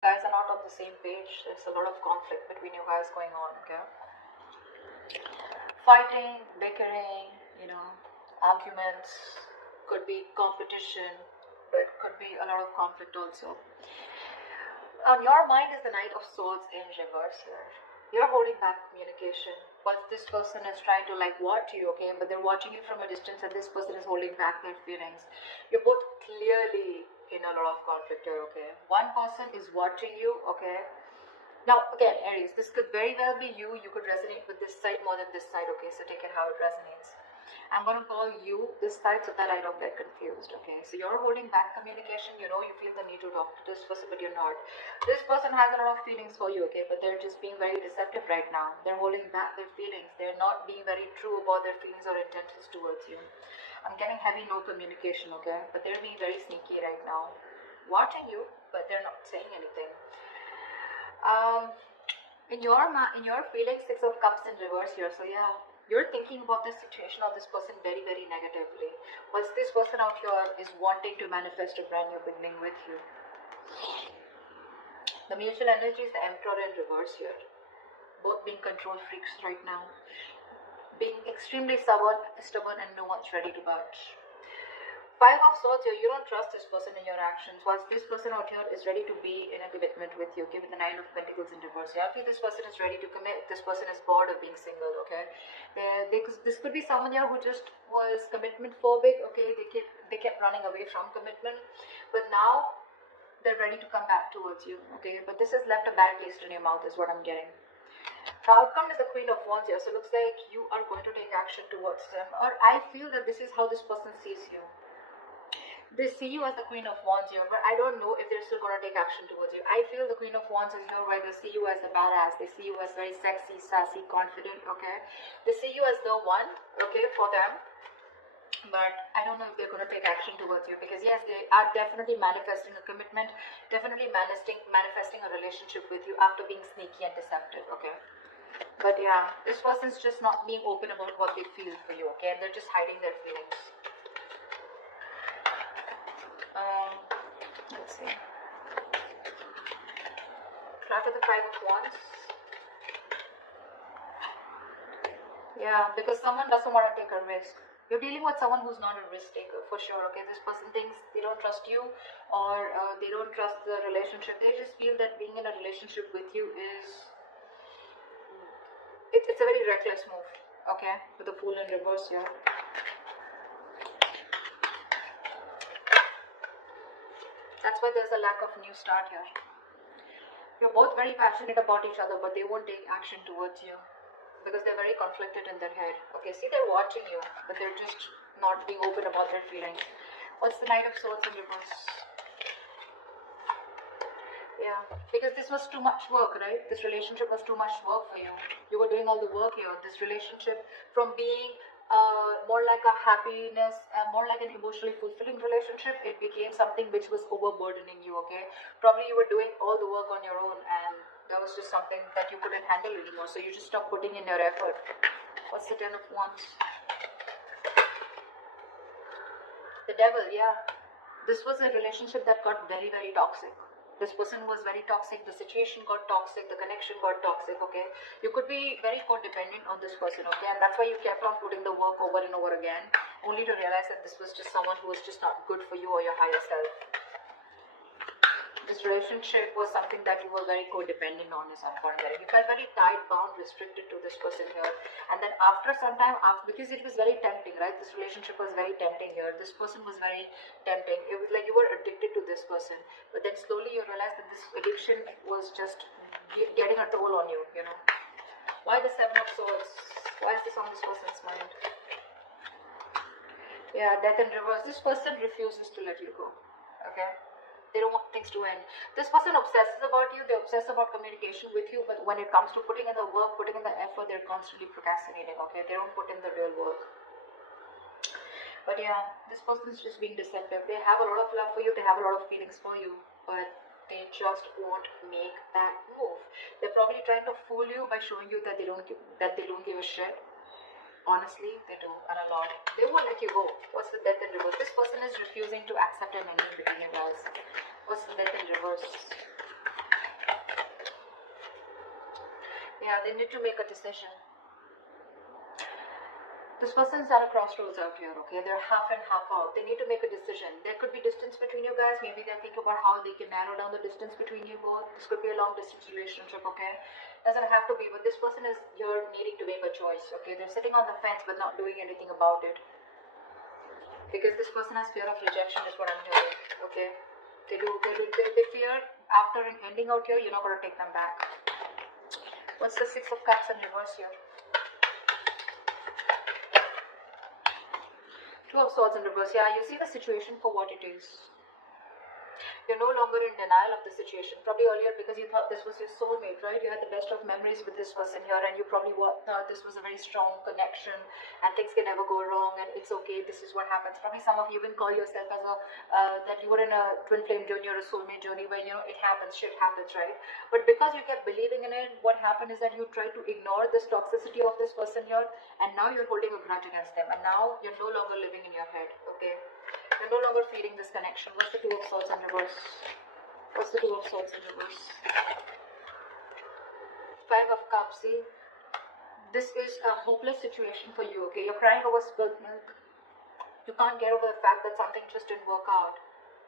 guys are not on the same page. There's a lot of conflict between you guys going on, okay? Fighting, bickering, arguments, could be competition, but could be a lot of conflict also. On your mind is the Knight of Swords in reverse here. You're holding back communication, but this person is trying to like watch you, okay? But they're watching you from a distance, and this person is holding back their feelings. You're both clearly in a lot of conflict here, okay? One person is watching you, okay? Now, again, Aries, this could very well be you. You could resonate with this side more than this side, okay? So take it how it resonates. I'm going to call you this side so that I don't get confused, okay? So you're holding back communication. You feel the need to talk to this person, but you're not. This person has a lot of feelings for you, okay? But they're just being very deceptive right now. They're holding back their feelings. They're not being very true about their feelings or intentions towards you. I'm getting heavy no communication, okay? But they're being very sneaky right now. Watching you, but they're not saying anything. In your feelings, Six of Cups in reverse here. So yeah, you're thinking about this situation or this person very, very negatively. Whilst this person out here is wanting to manifest a brand new beginning with you. The mutual energy is the Emperor in reverse here. Both being control freaks right now. Being extremely stubborn and no one's ready to budge. Five of Swords here, you don't trust this person in your actions, whilst this person out here is ready to be in a commitment with you. Give it the Nine of Pentacles in reverse. I feel this person is ready to commit. This person is bored of being single, okay? This could be someone here who just was commitment phobic, okay? They kept running away from commitment, but now they're ready to come back towards you, okay? But this has left a bad taste in your mouth is what I'm getting. The outcome is the Queen of Wands here, so it looks like you are going to take action towards them, or I feel that this is how this person sees you. They see you as the Queen of Wands here, but I don't know if they're still going to take action towards you. I feel the Queen of Wands is here where they see you as the badass. They see you as very sexy, sassy, confident, okay? They see you as the one, okay, for them. But I don't know if they're going to take action towards you, because yes, they are definitely manifesting a commitment, definitely manifesting a relationship with you after being sneaky and deceptive, okay? But yeah, this person's just not being open about what they feel for you, okay? And they're just hiding their feelings. Let's see. After the Five of Wands. Yeah, because someone doesn't want to take a risk. You're dealing with someone who's not a risk taker, for sure, okay? This person thinks they don't trust you, or they don't trust the relationship. They just feel that being in a relationship with you is... It's a very reckless move, okay? With the Fool in reverse here. That's why there's a lack of new start here. You're both very passionate about each other, but they won't take action towards you because they're very conflicted in their head. Okay, see, they're watching you, but they're just not being open about their feelings. What's the Knight of Swords in reverse? Yeah, because this was too much work, right? This relationship was too much work for you. You were doing all the work here. This relationship, from being more like a happiness, more like an emotionally fulfilling relationship, it became something which was overburdening you, okay? Probably you were doing all the work on your own, and that was just something that you couldn't handle anymore, so you just stopped putting in your effort. What's the Ten of Wands? The Devil, yeah. This was a relationship that got very, very toxic. This person was very toxic, the situation got toxic, the connection got toxic, okay? You could be very codependent on this person, okay? And that's why you kept on putting the work over and over again, only to realize that this was just someone who was just not good for you or your higher self. This relationship was something that you were very codependent on, is what I'm getting. You felt very tied, bound, restricted to this person here. And then after some time, because it was very tempting, right? This relationship was very tempting here. This person was very tempting. It was like you were addicted to this person. But then slowly you realized that this addiction was just getting a toll on you, you know. Why the Seven of Swords? Why is this on this person's mind? Yeah, Death in reverse. This person refuses to let you go, okay? They don't want things to end. This person obsesses about you, they obsess about communication with you, but when it comes to putting in the work, putting in the effort, they're constantly procrastinating, okay? They don't put in the real work. But yeah, this person is just being deceptive. They have a lot of love for you, they have a lot of feelings for you, but they just won't make that move. They're probably trying to fool you by showing you that they don't give a shit. Honestly, they do, and a lot. They won't let you go. What's the Death in reverse? This person is refusing to accept an ending between you guys. What's the Death in reverse? Yeah, they need to make a decision. This person's at a crossroads out here, okay? They're half and half out. They need to make a decision. There could be distance between you guys. Maybe they're thinking about how they can narrow down the distance between you both. This could be a long distance relationship, okay? Doesn't have to be, but this person is here needing to make a choice, okay? They're sitting on the fence but not doing anything about it. Because this person has fear of rejection is what I'm hearing, okay? They fear after an ending out here, you're not going to take them back. What's the Six of Cups in reverse here? Two of Swords in reverse. Yeah, you see the situation for what it is. You're no longer in denial of the situation. Probably earlier because you thought this was your soulmate, right? You had the best of memories with this person here and you probably thought this was a very strong connection and things can never go wrong and it's okay, this is what happens. Probably some of you even call yourself as a, that you were in a twin flame journey or a soulmate journey where, you know, it happens, shit happens, right? But because you kept believing in it, what happened is that you tried to ignore this toxicity of this person here and now you're holding a grudge against them and now you're no longer living in your head, okay? You're no longer feeling this connection. What's the Two of Swords in reverse? What's the Two of Swords in reverse? Five of Cups. See, this is a hopeless situation for you, okay? You're crying over spilled milk. You can't get over the fact that something just didn't work out.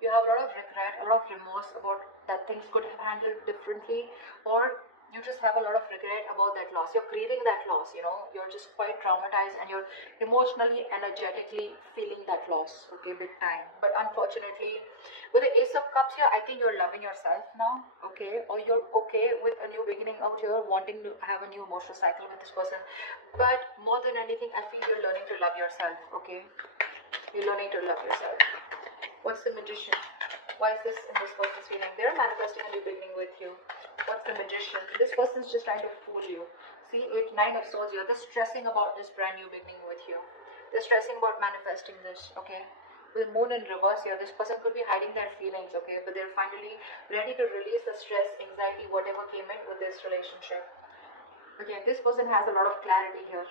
You have a lot of regret, a lot of remorse about that things could have handled differently, or you just have a lot of regret about that loss. You're grieving that loss, you know. You're just quite traumatized and you're emotionally, energetically feeling that loss, okay, big time. But unfortunately, with the Ace of Cups here, I think you're loving yourself now, okay, or you're okay with a new beginning out here, wanting to have a new emotional cycle with this person. But more than anything, I feel you're learning to love yourself, okay. You're learning to love yourself. What's the Magician? Why is this in this person's feeling? They're manifesting a new beginning with you. What's the Magician? This person's just trying to fool you. See, Nine of Swords here. They're stressing about this brand new beginning with you. They're stressing about manifesting this, okay? With Moon in reverse here, this person could be hiding their feelings, okay? But they're finally ready to release the stress, anxiety, whatever came in with this relationship. Okay, this person has a lot of clarity here.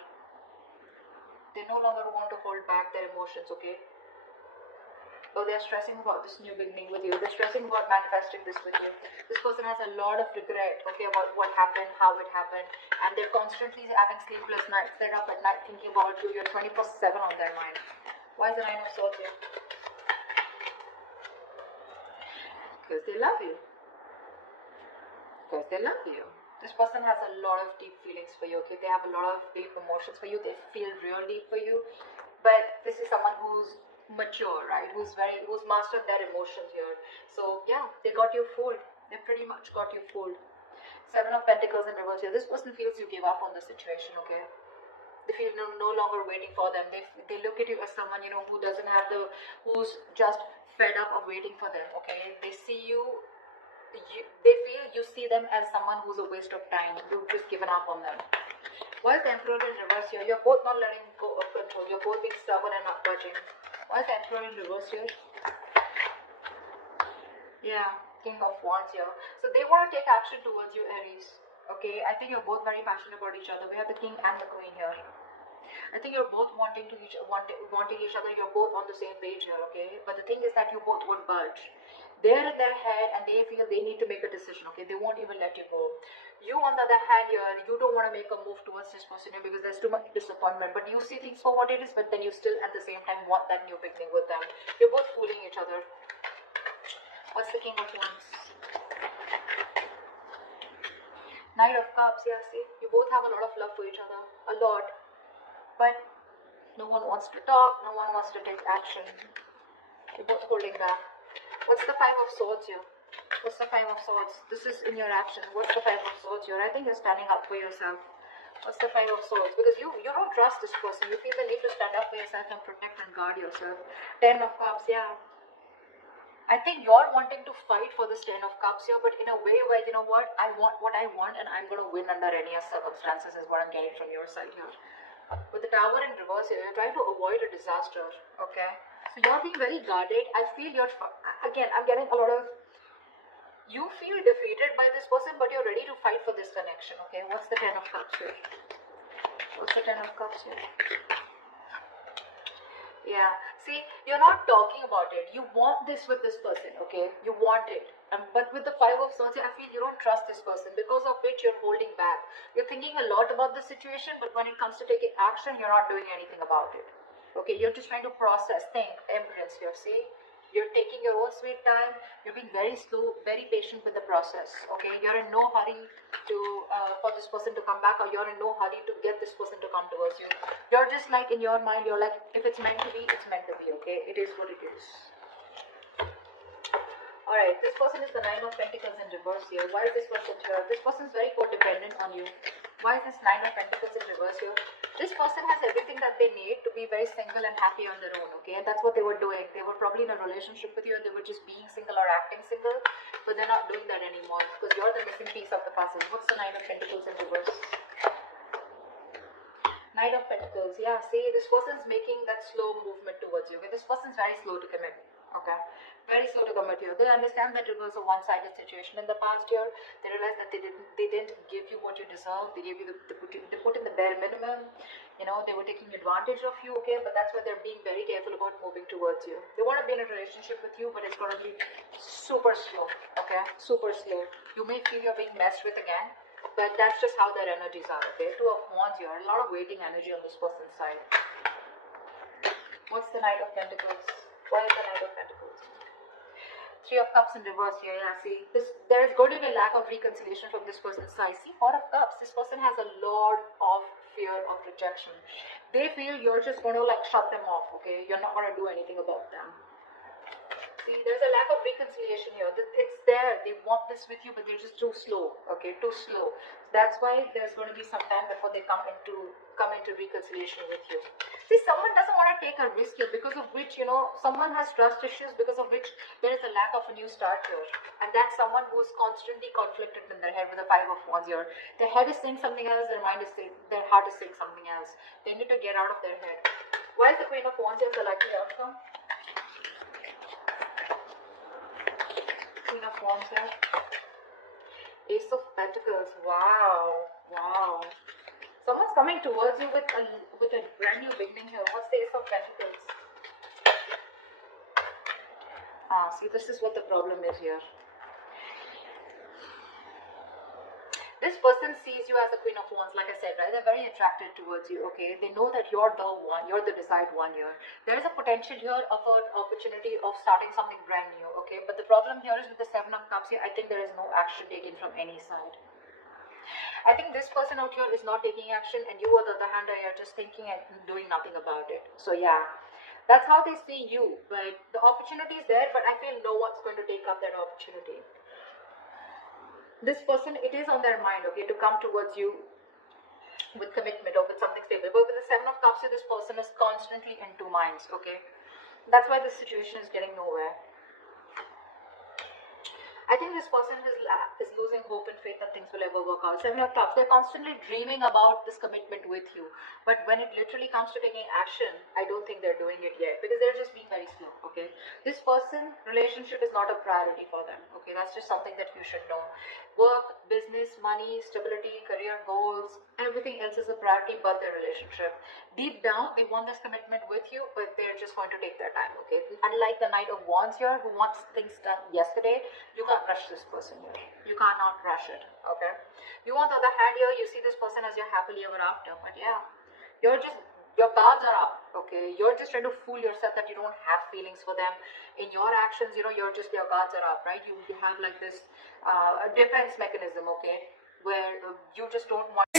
They no longer want to hold back their emotions, okay? Oh, they're stressing about this new beginning with you. They're stressing about manifesting this with you. This person has a lot of regret, okay, about what happened, how it happened, and they're constantly having sleepless nights. They're up at night thinking about you. You're 24/7 on their mind. Why is the Nine of Swords here? Because they love you. Because they love you. This person has a lot of deep feelings for you, okay? They have a lot of deep emotions for you. They feel real deep for you. But this is someone who's mature, right? Who's mastered their emotions here. So yeah, they got you fooled. They pretty much got you fooled. Seven of Pentacles in reverse here. This person feels you gave up on the situation, okay? They feel no longer waiting for them. They look at you as someone, you know, who's just fed up of waiting for them, okay? They see you, they feel you see them as someone who's a waste of time. You've just given up on them. Why is the Emperor in reverse here? You're both not letting go of control. You're both being stubborn and not budging. Why is the Emperor in reverse here? Yeah, King of Wands here. So they want to take action towards you, Aries. Okay, I think you're both very passionate about each other. We have the King and the Queen here. I think you're both wanting each other. You're both on the same page here, okay? But the thing is that you both won't budge. They're in their head and they feel they need to make a decision, okay? They won't even let you go. You, on the other hand, here, you don't want to make a move towards this person here because there's too much disappointment. But you see things for what it is, but then you still, at the same time, want that new beginning with them. You're both fooling each other. What's the King of Wands? Knight of Cups, yeah, see? You both have a lot of love for each other. A lot. But no one wants to talk, no one wants to take action. You're both holding back. What's the Five of Swords here? What's the Five of Swords? This is in your action. What's the Five of Swords here? I think you're standing up for yourself. What's the Five of Swords? Because you don't trust this person. You feel the need to stand up for yourself and protect and guard yourself. Ten of Cups, yeah. I think you're wanting to fight for this Ten of Cups here, but in a way where, you know what, I want what I want and I'm going to win under any circumstances is what I'm getting from your side here. With the Tower in reverse here, you're trying to avoid a disaster, okay? So you're being very guarded. I feel again, I'm getting a lot of, you feel defeated by this person, but you're ready to fight for this connection, okay? What's the Ten of Cups here? What's the Ten of Cups here? Yeah. See, you're not talking about it. You want this with this person, okay? You want it. But with the Five of Swords, I feel you don't trust this person, because of which you're holding back. You're thinking a lot about the situation, but when it comes to taking action, you're not doing anything about it. Okay, you're just trying to process, think, embrace here, see? You're taking your own sweet time. You're being very slow, very patient with the process. Okay, you're in no hurry to for this person to come back, or you're in no hurry to get this person to come towards you. You're just like, in your mind, you're like, if it's meant to be, it's meant to be. Okay, it is what it is. Alright, this person is the Nine of Pentacles in reverse here. Why is this person here? This person is very codependent on you. Why is this Nine of Pentacles in reverse here? This person has everything that they need to be very single and happy on their own, okay? And that's what they were doing. They were probably in a relationship with you, and they were just being single or acting single, but they're not doing that anymore, because you're the missing piece of the puzzle. What's the Nine of Pentacles in reverse? Knight of Pentacles. Yeah, see, this person's making that slow movement towards you. Okay, this person's very slow to commit. Okay, very slow to commit here. They understand that it was a one-sided situation in the past year. They realized that they didn't give you what you deserve. They gave you they put in the bare minimum. You know, they were taking advantage of you. Okay, but that's why they're being very careful about moving towards you. They want to be in a relationship with you, but it's going to be super slow. Okay, super slow. You may feel you're being messed with again, but that's just how their energies are, okay? Two of Wands here, a lot of waiting energy on this person's side. What's the Knight of Pentacles? Why is the Knight of Pentacles? Three of Cups in reverse here, yeah, see? There is going to be a lack of reconciliation from this person's side. See, Four of Cups, this person has a lot of fear of rejection. They feel you're just going to like shut them off, okay? You're not going to do anything about them. See, there's a lack of reconciliation here. It's there. They want this with you, but they're just too slow. Okay, too slow. That's why there's going to be some time before they come into reconciliation with you. See, someone doesn't want to take a risk here, because of which, you know, someone has trust issues, because of which there is a lack of a new start here. And that's someone who's constantly conflicted in their head with the Five of Wands here. Their head is saying something else, their mind is saying, their heart is saying something else. They need to get out of their head. Why is the Queen of Wands here the likely outcome? Queen of Wands here. Ace of Pentacles. Wow. Wow. Someone's coming towards you with a brand new beginning here. What's the Ace of Pentacles? See, this is what the problem is here. This person sees you as the Queen of Wands, like I said, right? They're very attracted towards you, okay? They know that you're the one, you're the desired one here. There is a potential here of an opportunity of starting something brand new, okay? But the problem here is with the Seven of Cups here, I think there is no action taken from any side. I think this person out here is not taking action, and you on the other hand are just thinking and doing nothing about it. So yeah, that's how they see you. But the opportunity is there, but I feel no one's going to take up that opportunity. This person, it is on their mind, okay, to come towards you with commitment or with something stable. But with the Seven of Cups, this person is constantly in two minds, okay? That's why this situation is getting nowhere. I think this person is losing hope and faith that things will ever work out. Seven of Cups, they're constantly dreaming about this commitment with you. But when it literally comes to taking action, I don't think they're doing it yet, because they're just being very slow, okay? This person, relationship is not a priority for them, okay? That's just something that you should know. Work, business, money, stability, career goals, everything else is a priority but their relationship. Deep down, they want this commitment with you, but they're just going to take their time, okay? Unlike the Knight of Wands here, who wants things done yesterday, you can't rush this person here. You cannot rush it, okay? You on the other hand here, you see this person as your happily ever after, but yeah, your guards are up, okay? You're just trying to fool yourself that you don't have feelings for them. In your actions, you know, your guards are up, right? You have like this a defense mechanism, okay, where you just don't want